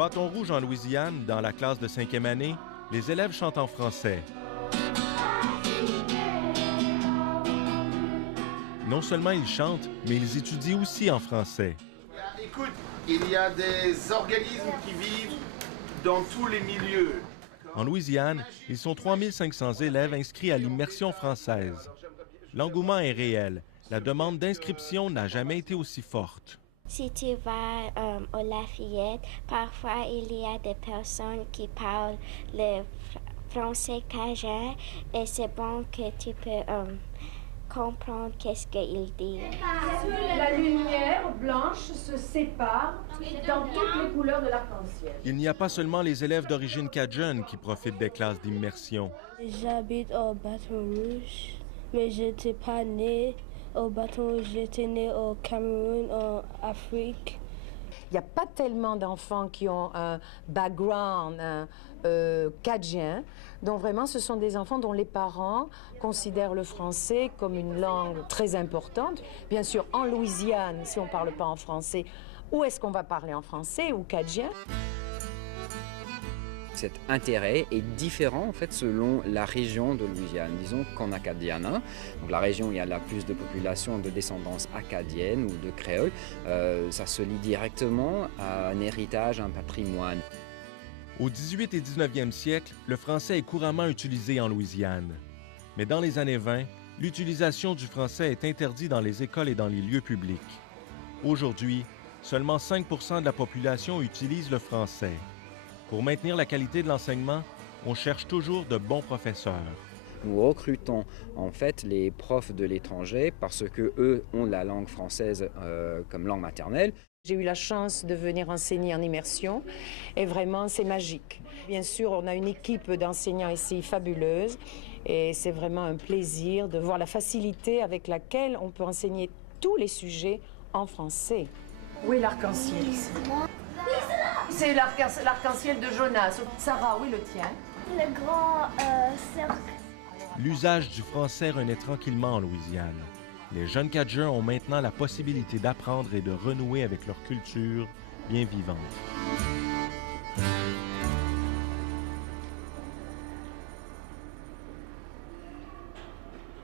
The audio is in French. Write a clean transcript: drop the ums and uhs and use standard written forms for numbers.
Bâton Rouge en Louisiane, dans la classe de 5e année, les élèves chantent en français. Non seulement ils chantent, mais ils étudient aussi en français. Écoute, il y a des organismes qui vivent dans tous les milieux. En Louisiane, ils sont 3500 élèves inscrits à l'immersion française. L'engouement est réel. La demande d'inscription n'a jamais été aussi forte. Si tu vas au Lafayette, parfois il y a des personnes qui parlent le français cajun et c'est bon que tu peux comprendre qu'est-ce qu'ils disent. La lumière blanche se sépare dans toutes les couleurs de l'arc-en-ciel. Il n'y a pas seulement les élèves d'origine cajun qui profitent des classes d'immersion. J'habite au Bâton Rouge, mais je n'étais pas née au Bâton Rouge, j'étais née au Cameroun, en Afrique. Il n'y a pas tellement d'enfants qui ont un background cadien. Donc vraiment, ce sont des enfants dont les parents considèrent le français comme une langue très importante. Bien sûr, en Louisiane, si on ne parle pas en français, où est-ce qu'on va parler en français ou cadien? Cet intérêt est différent en fait selon la région de Louisiane. Disons qu'en Acadiana, donc la région où il y a la plus de population de descendance acadienne ou de créole, ça se lie directement à un héritage, un patrimoine. Au 18 et 19e siècle, le français est couramment utilisé en Louisiane. Mais dans les années 20, l'utilisation du français est interdite dans les écoles et dans les lieux publics. Aujourd'hui, seulement 5% de la population utilise le français. Pour maintenir la qualité de l'enseignement, on cherche toujours de bons professeurs. Nous recrutons en fait les profs de l'étranger parce que eux ont la langue française comme langue maternelle. J'ai eu la chance de venir enseigner en immersion et vraiment c'est magique. Bien sûr, on a une équipe d'enseignants ici fabuleuse et c'est vraiment un plaisir de voir la facilité avec laquelle on peut enseigner tous les sujets en français. Où est l'arc-en-ciel ici? C'est l'arc-en-ciel de Jonas. Sarah, où est le tien? Le grand cercle. L'usage du français renaît tranquillement en Louisiane. Les jeunes Cajuns ont maintenant la possibilité d'apprendre et de renouer avec leur culture bien vivante.